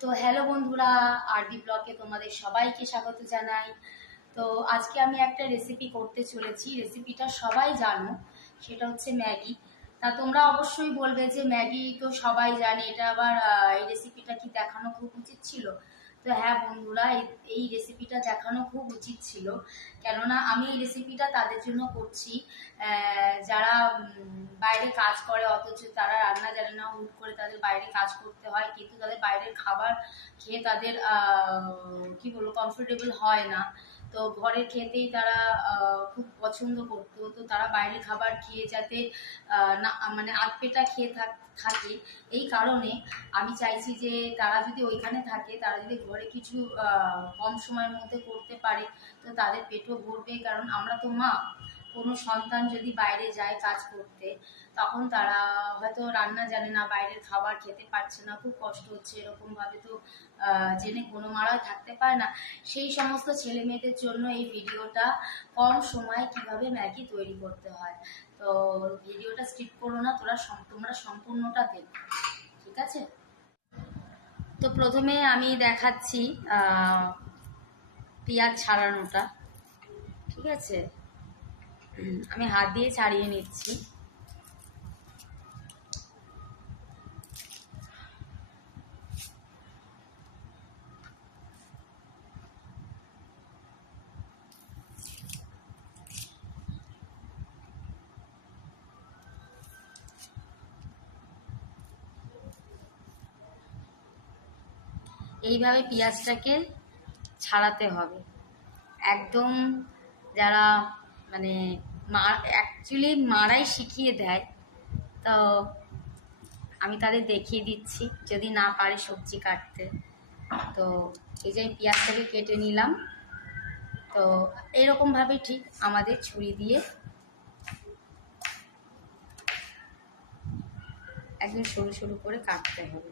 তো হ্যালো বন্ধুরা, আরবি ব্লগে তোমাদের সবাইকে স্বাগত জানাই। তো আজকে আমি একটা রেসিপি করতে চলেছি। রেসিপিটা সবাই জানো, সেটা হচ্ছে ম্যাগি। তা তোমরা অবশ্যই বলবে যে ম্যাগি তো সবাই জানে, এটা আবার এই রেসিপিটা কি দেখানো খুব উচিত ছিল? তো হ্যাঁ বন্ধুরা, এই রেসিপিটা দেখানো খুব উচিত ছিল। কেননা আমি এই রেসিপিটা তাদের জন্য করছি যারা বাইরে কাজ করে, অথচ তারা রান্না জানে না। হুট করে তাদের বাইরে কাজ করতে হয়, কিন্তু তাদের বাইরের খাবার খেয়ে তাদের কি বলবো, কমফোর্টেবল হয় না। তো ঘরের খেতেই তারা খুব পছন্দ করতো। তো তারা বাইরের খাবার খেয়ে যাতে না মানে আধপেটা খেয়ে থাকে, এই কারণে আমি চাইছি যে তারা যদি ওইখানে থাকে, তারা যদি ঘরে কিছু কম সময়ের মধ্যে করতে পারে, তো তাদের পেটও ভরবে। কারণ আমরা তো মা, কোনো সন্তান যদি বাইরে যায় কাজ করতে, তখন তারা হয়তো রান্না জানে না, বাইরের খাবার খেতে পারছে না, খুব কষ্ট হচ্ছে, এরকমভাবে তো জেনে কোনো মারাই থাকতে পারে না। সেই সমস্ত ছেলে মেয়েদের জন্য এই ভিডিওটা, কম সময়ে কিভাবে ম্যাগি তৈরি করতে হয়। তো ভিডিওটা স্কিপ করো না, তোমরা সম্পূর্ণটা দেখো, ঠিক আছে? তো প্রথমে আমি দেখাচ্ছি পেঁয়াজ ছাড়ানোটা, ঠিক আছে? আমি হাত দিয়ে ছাড়িয়ে নিচ্ছি। এইভাবে পেঁয়াজটাকে ছাড়াতে হবে একদম। যারা মানে অ্যাকচুয়ালি মারাই শিখিয়ে দেয়, তো আমি তাদের দেখিয়ে দিচ্ছি, যদি না পারে সবজি কাটতে। তো এই যে পেঁয়াজটাকে কেটে নিলাম, তো এরকমভাবে ঠিক আমাদের ছুরি দিয়ে একদম সরু সরু করে কাটতে হবে।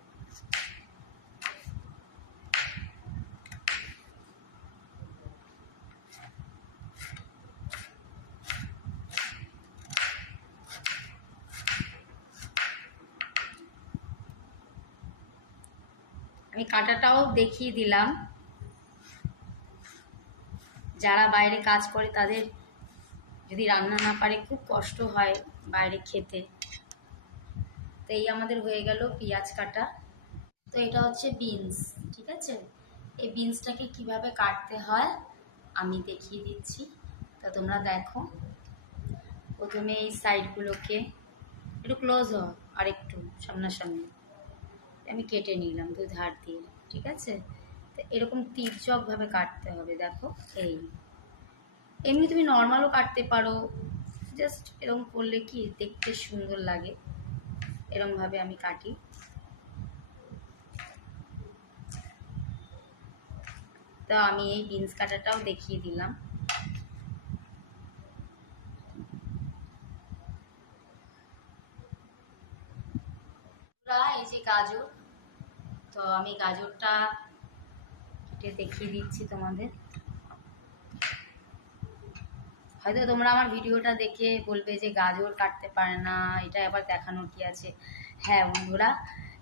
আমি কাটাটাও দেখিয়ে দিলাম। যারা বাইরে কাজ করে তাদের যদি রান্না না পারে, খুব কষ্ট হয় বাইরে খেতে। তো এই আমাদের হয়ে গেল পেঁয়াজ কাটা। তো এটা হচ্ছে বিনস, ঠিক আছে? এই বিনসটাকে কিভাবে কাটতে হয় আমি দেখিয়ে দিচ্ছি, তা তোমরা দেখো। প্রথমে এই সাইডগুলোকে একটু ক্লোজ হয়, আর একটু সামনাসামনি আমি কেটে নিলাম দুই ধার দিয়ে, ঠিক আছে? তো এরকম তির্যকভাবে কাটতে হবে, দেখো। এই এমনি তুমি নর্মালও কাটতে পারো, জাস্ট এরকম করলে কি দেখতে সুন্দর লাগে। এরকমভাবে আমি কাটি। তো আমি এই বিনস কাটাটাও দেখিয়ে দিলাম। এই যে গাজর, তো আমি গাজরটা কেটে দেখিয়ে দিচ্ছি তোমাদের। হয়তো তোমরা আমার ভিডিওটা দেখে বলবে যে গাজর কাটতে পারে না, এটা আবার দেখানোর কি আছে? হ্যাঁ বন্ধুরা,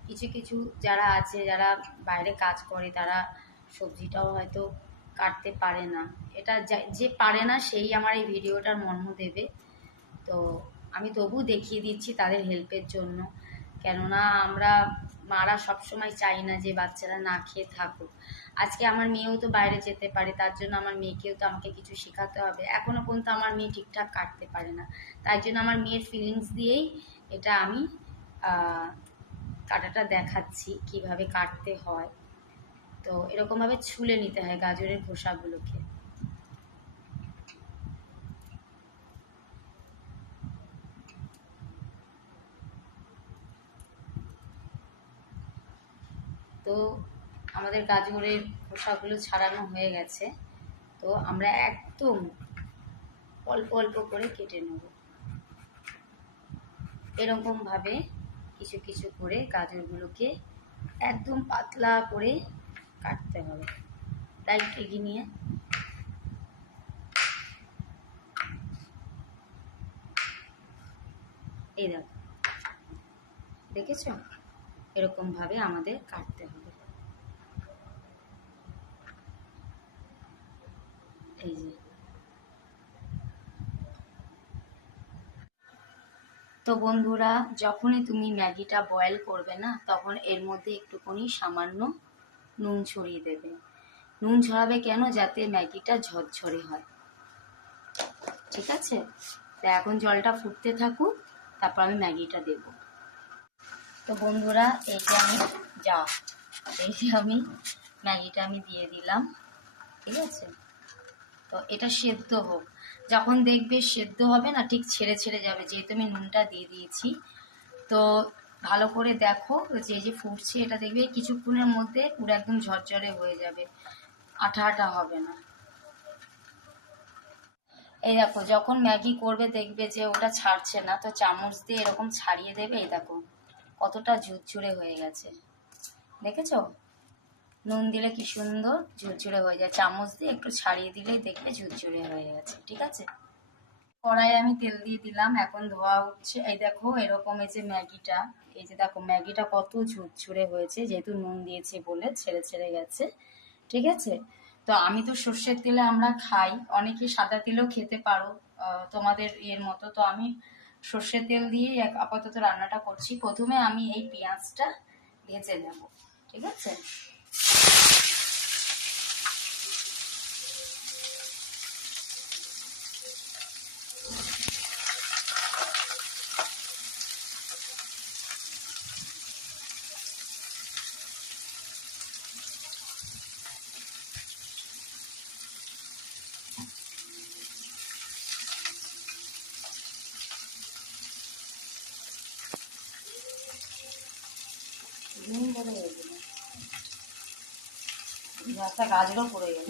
কিছু কিছু যারা আছে, যারা বাইরে কাজ করে, তারা সবজিটাও হয়তো কাটতে পারে না। এটা যে পারে না সেই আমার এই ভিডিওটার মর্ম দেবে। তো আমি তবু দেখিয়ে দিচ্ছি তাদের হেল্পের জন্য। কেননা আমরা মারা সবসময় চাই না যে বাচ্চারা না খেয়ে থাকুক। আজকে আমার মেয়েও তো বাইরে যেতে পারে, তার জন্য আমার মেয়েকেও তো আমাকে কিছু শেখাতে হবে। এখনও পর্যন্ত আমার মেয়ে ঠিকঠাক কাটতে পারে না, তাই জন্য আমার মেয়ের ফিলিংস দিয়েই এটা আমি কাটাটা দেখাচ্ছি কিভাবে কাটতে হয়। তো এরকমভাবে ছুলে নিতে হয় গাজরের খোসাগুলোকে। তো আমাদের গাজরের খোসাগুলো ছাড়ানো হয়ে গেছে। তো আমরা একদম অল্প অল্প করে কেটে নেব। এরকমভাবে কিছু কিছু করে গাজরগুলোকে একদম পাতলা করে কাটতে হবে। লাইট এগিয়ে নিয়ে এই দেখো, দেখেছো? এরকমভাবে আমাদের কাটতে হবে। এই যে। তো বন্ধুরা, যখনই তুমি ম্যাগিটা বয়েল করবে না, তখন এর মধ্যে একটুখানি সামান্য নুন ছড়িয়ে দেবে। নুন ছড়াবে কেন? যাতে ম্যাগিটা ঝরঝরে হয়। ঠিক আছে? তো এখন জলটা ফুটতে থাকুক, তারপর আমি ম্যাগিটা দেব। তো বন্ধুরা, এই যে আমি ম্যাগিটা আমি দিয়ে দিলাম। ঠিক আছে? তো এটা সেদ্ধ হোক। যখন দেখবে সেদ্ধ হবে না, ঠিক ছেড়ে ছেড়ে যাবে, যেহেতু আমি নুনটা দিয়ে দিয়েছি। তো ভালো করে দেখো, যে ফুটছে এটা দেখবে কিছুক্ষণের মধ্যে পুরো একদম ঝরঝরে হয়ে যাবে, আঠা আঠা হবে না। এই দেখো, যখন ম্যাগি করবে দেখবে যে ওটা ছাড়ছে না, তো চামচ দিয়ে এরকম ছাড়িয়ে দেবে। এই দেখো কতটা ঝুরঝুরে হয়ে গেছে, দেখেছো? নুন দিলে কি সুন্দর ঝুরঝুরে হয়ে যায়, চামচ দিয়ে একটু ছাড়িয়ে দিলেই দেখবে ঝুরঝুরে হয়ে গেছে। ঠিক আছে? কড়াইয়ে আমি তেল দিয়ে দিলাম, এখন ধোয়া উঠছে। এই দেখো এরকম, এই যে ম্যাগিটা, এই যে দেখো ম্যাগিটা কত ঝুরঝুরে হয়েছে, যেহেতু নুন দিয়েছি বলে ছেড়ে ছেড়ে গেছে। ঠিক আছে? তো আমি তো সর্ষের তেলে আমরা খাই, অনেকে সাদা তেলেও খেতে পারো, তোমাদের ইয়ের মতো। তো আমি সর্ষের তেল দিয়ে আপাতত রান্নাটা করছি। প্রথমে আমি এই পেঁয়াজটা ভেজে নেব। ঠিক আছে? একটা গাজরও পড়ে গেল।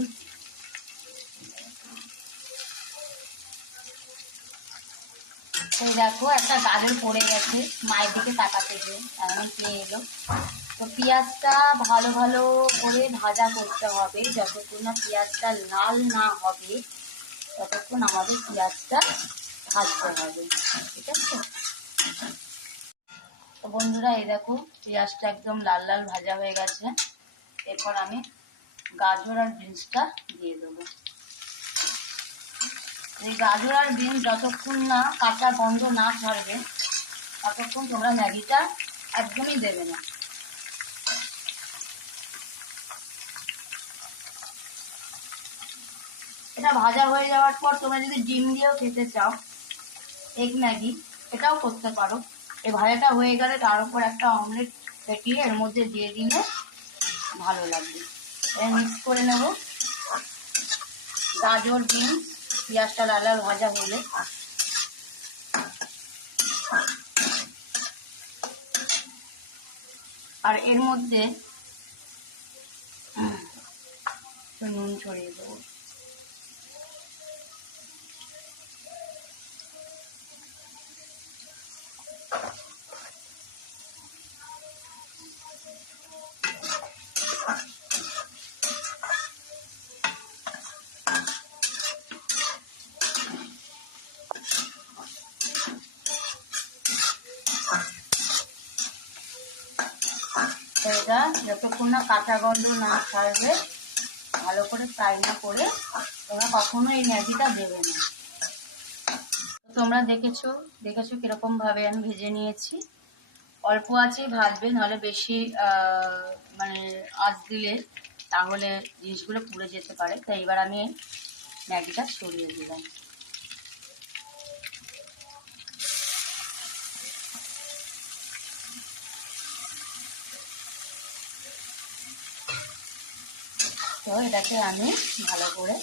এই দেখো একটা গাজর পড়ে গেছে, মায়ের দিকে তাকাতে গিয়ে এমন পেয়ে এলো। তো পেঁয়াজটা ভালো ভালো করে ভাজা করতে হবে, যতক্ষণ না পেঁয়াজটা লাল না হবে ততক্ষণ আমাদের পেঁয়াজটা ভাজতে হবে। ঠিক আছে? তো বন্ধুরা, এই দেখো পেঁয়াজটা একদম লাল লাল ভাজা হয়ে গেছে। এরপর আমি গাজর আর বিনসটা দিয়ে দেবো। এই গাজর আর বিনস যতক্ষণ না কাঁচা গন্ধ না ছাড়বে ততক্ষণ তোমরা ম্যাগিটা একদমই দেবে না। এটা ভাজা হয়ে যাওয়ার পর তোমরা যদি ডিম দিয়েও খেতে চাও, এগ ম্যাগি, এটাও করতে পারো। এই ভাজাটা হয়ে গেলে তার উপর একটা অমলেট ফেটিয়ে এর মধ্যে দিয়ে দিলে ভালো লাগবে। এটা মিক্স করে নেব। গাজর, বিনস, পেঁয়াজটা লাল লাল ভাজা হলে আর এর মধ্যে নুন ছড়িয়ে দেবো। এটা যতক্ষণ না কাঁচা গন্ধ না ছাড়বে ভালো করে ফ্রাই না করে তোমরা কখনো এই ম্যাগিটা দেবে না। তোমরা দেখেছো কিরকম ভাবে আমি ভেজে নিয়েছি। অল্প আঁচে ভাজবে, নাহলে বেশি মানে আঁচ দিলে তাহলে জিনিসগুলো পুড়ে যেতে পারে। তাই এবার আমি ম্যাগিটা সরিয়ে দিলাম। তো এটাকে আমি ভালো করে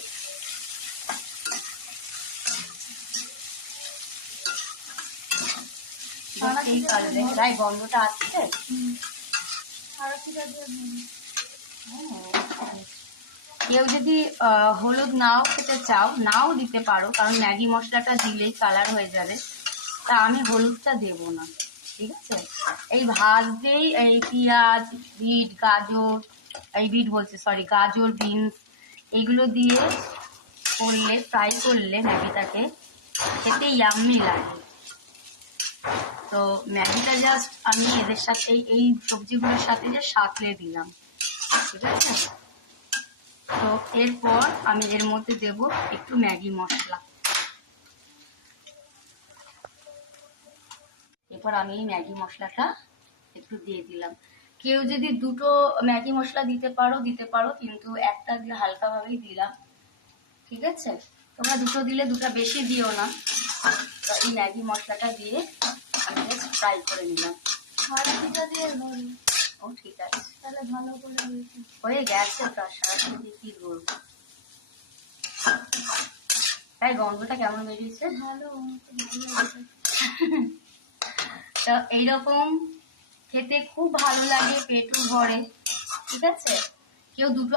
তাই গন্ধটা আসছে। কেউ যদি হলুদ নাও খেতে চাও, নাও দিতে পারো, কারণ ম্যাগি মশলাটা দিলেই কালার হয়ে যাবে। তা আমি হলুদটা দেব না। ঠিক আছে? এই ভাজতেই এই পেঁয়াজ, গাজর, বিনস এইগুলো দিয়ে ফ্রাই করলে ম্যাগিটাকে খেতে ইয়াম্মি লাগে। তো ম্যাগিটা জাস্ট আমি এদের সাথে এই সবজিগুলোর সাথে যে সাঁতলে দিলাম। ঠিক আছে? তো এরপর আমি এর মধ্যে দেব একটু ম্যাগি মশলা। এরপর আমি এই ম্যাগি মশলাটা একটু দিয়ে দিলাম। কেউ যদি দুটো ম্যাগি মশলা দিতে পারো, কিন্তু একটা দিয়ে হালকাভাবেই দিলাম, ঠিক আছে? তোমরা দুটো দিলে দুটো বেশি দিও না। তো এই ম্যাগি মশলাটা দিয়ে আমি জাস্ট ফ্রাই করে নিলাম। ও ঠিক আছে, তাহলে ভালো করে হয়ে গেছে। তার সারাদিন দিয়ে কি করবো, তাই গন্ধটা কেমন বেরিয়েছে? ভালো। তো এইরকম খেতে খুব ভালো লাগে, পেটও ভরে, ঠিক আছে? কেউ দুটো,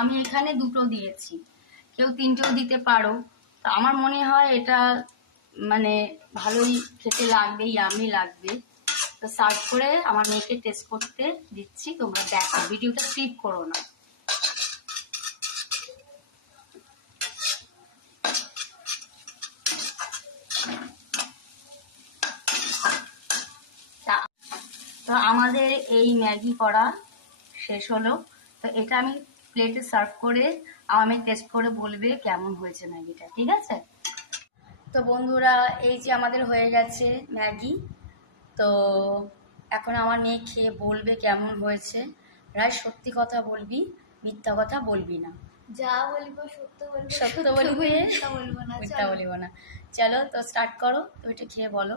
আমি এখানে দুটো দিয়েছি, কেউ তিনটেও দিতে পারো। তো আমার মনে হয় এটা মানে ভালোই খেতে লাগবে, ইয়ামি লাগবে। তো সার্ভ করে আমার মেয়েকে টেস্ট করতে দিচ্ছি, তোমরা দেখো, ভিডিওটা স্কিপ করো না। তো আমাদের এই ম্যাগি করা শেষ হলো। তো এটা আমি প্লেটে সার্ভ করে আমি টেস্ট করে বলবে কেমন হয়েছে ম্যাগিটা, ঠিক আছে? তো বন্ধুরা, এই যে আমাদের হয়ে গেছে ম্যাগি। তো এখন আমার মেয়ে খেয়ে বলবে কেমন হয়েছে। রায়, সত্যি কথা বলবি, মিথ্যা কথা বলবি না। যা বলবো সত্য বলবো, সত্য বলবি, মিথ্যা বলবো না। মিথ্যা বলবো না। চলো তো স্টার্ট করো, তো এটা খেয়ে বলো।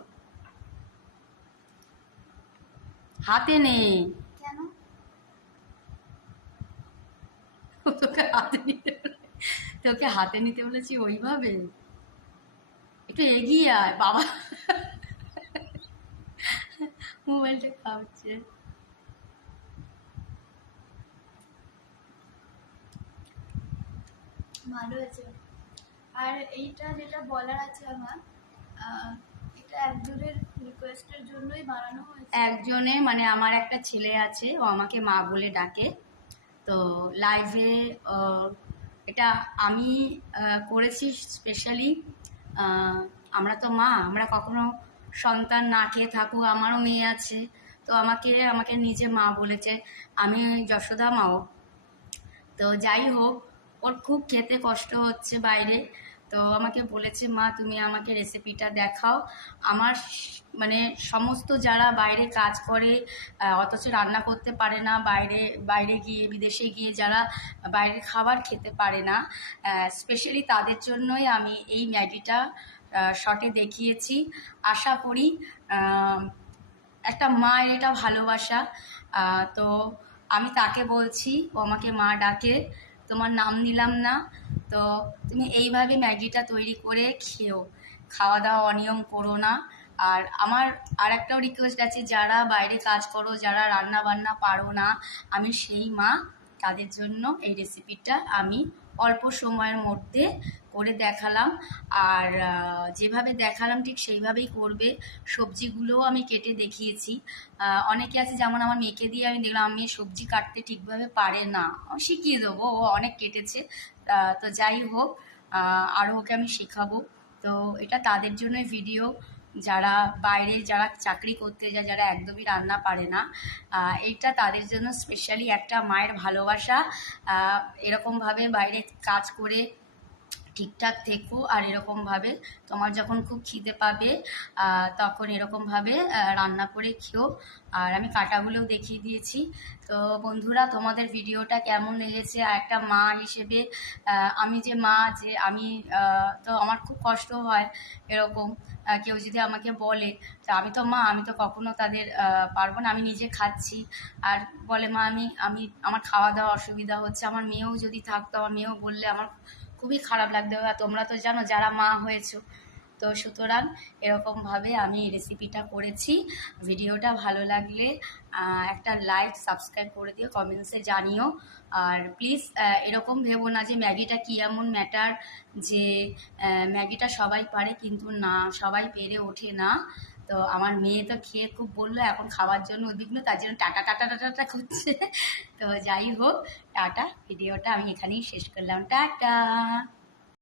হাতে নেই কেন? তোকে হাতে নিতে বলেছি ওইভাবে? একটু এগিয়ে আয় বাবা, মোবাইলটা খাওয়াচ্ছে। ভালো হয়েছে। আর এইটা যেটা বলার আছে আমার, এটা একজনের রিকোয়েস্টের জন্যই বানানো হয়েছে। একজনে মানে আমার একটা ছেলে আছে, ও আমাকে মা বলে ডাকে। তো লাইভে এটা আমি করেছি স্পেশালি। আমরা তো মা, আমরা কখনো সন্তান না খেয়ে থাকুক, আমারও মেয়ে আছে, তো আমাকে নিজে মা বলেছে, আমি যশোদা মাও। তো যাই হোক, ওর খুব খেতে কষ্ট হচ্ছে বাইরে। তো আমাকে বলেছে, মা তুমি আমাকে রেসিপিটা দেখাও। আমার মানে সমস্ত যারা বাইরে কাজ করে অথচ রান্না করতে পারে না, বাইরে গিয়ে বিদেশে গিয়ে যারা বাইরের খাবার খেতে পারে না, স্পেশালি তাদের জন্যই আমি এই ম্যাগিটা শর্টে দেখিয়েছি। আশা করি একটা মায়ের এটা ভালোবাসা। তো আমি তাকে বলছি, ও আমাকে মা ডাকে, তোমার নাম নিলাম না। তো তুমি এইভাবে ম্যাগিটা তৈরি করে খেও, খাওয়া দাওয়া অনিয়ম করো না। আর আমার আর একটাও রিকোয়েস্ট আছে, যারা বাইরে কাজ করো, যারা রান্না বান্না পারো না, আমি সেই মা, তাদের জন্য এই রেসিপিটা আমি অল্প সময়ের মধ্যে করে দেখালাম। আর যেভাবে দেখালাম ঠিক সেইভাবেই করবে। সবজিগুলোও আমি কেটে দেখিয়েছি। অনেকে আছে, যেমন আমার মেয়েকে দিয়ে আমি দেখলাম, আমি সবজি কাটতে ঠিকভাবে পারে না, শিখিয়ে দেবো, ও অনেক কেটেছে। তো যাই হোক, আরও ওকে আমি শেখাবো। তো এটা তাদের জন্যই ভিডিও, যারা বাইরে যারা চাকরি করতে যায়, যারা একদমই রান্না পারে না, এইটা তাদের জন্য স্পেশালি একটা মায়ের ভালোবাসা। এরকমভাবে বাইরে কাজ করে ঠিকঠাক থেকো, আর এরকমভাবে তোমার যখন খুব খিদে পাবে তখন এরকমভাবে রান্না করে খেও। আর আমি কাটাগুলোও দেখিয়ে দিয়েছি। তো বন্ধুরা, তোমাদের ভিডিওটা কেমন লেগেছে? আর একটা মা হিসেবে আমি যে মা, যে আমি তো আমার খুব কষ্ট হয় এরকম কেউ যদি আমাকে বলে, তো আমি তো মা, আমি তো কখনো তাদের পারবো না। আমি নিজে খাচ্ছি, আর বলে মা আমি আমার খাওয়া দাওয়া অসুবিধা হচ্ছে। আমার মেয়েও যদি থাকতো, আমার মেয়েও বললে আমার খুবই খারাপ লাগবে। তোমরা তো জানো যারা মা হয়েছো। তো সুতরাং এরকমভাবে আমি রেসিপিটা করেছি। ভিডিওটা ভালো লাগলে একটা লাইক, সাবস্ক্রাইব করে দিও, কমেন্টসে জানিও। আর প্লিজ এরকম ভেবো না যে ম্যাগিটা কী এমন ম্যাটার যে ম্যাগিটা সবাই পারে, কিন্তু না, সবাই পেরে ওঠে না। তো আমার মেয়ে তো খেয়ে খুব বললো, এখন খাওয়ার জন্য উদ্বিগ্ন, তার জন্য টাটা টাটা টাটা করছে। তো যাই হোক, টাটা, ভিডিওটা আমি এখানেই শেষ করলাম, টাটা।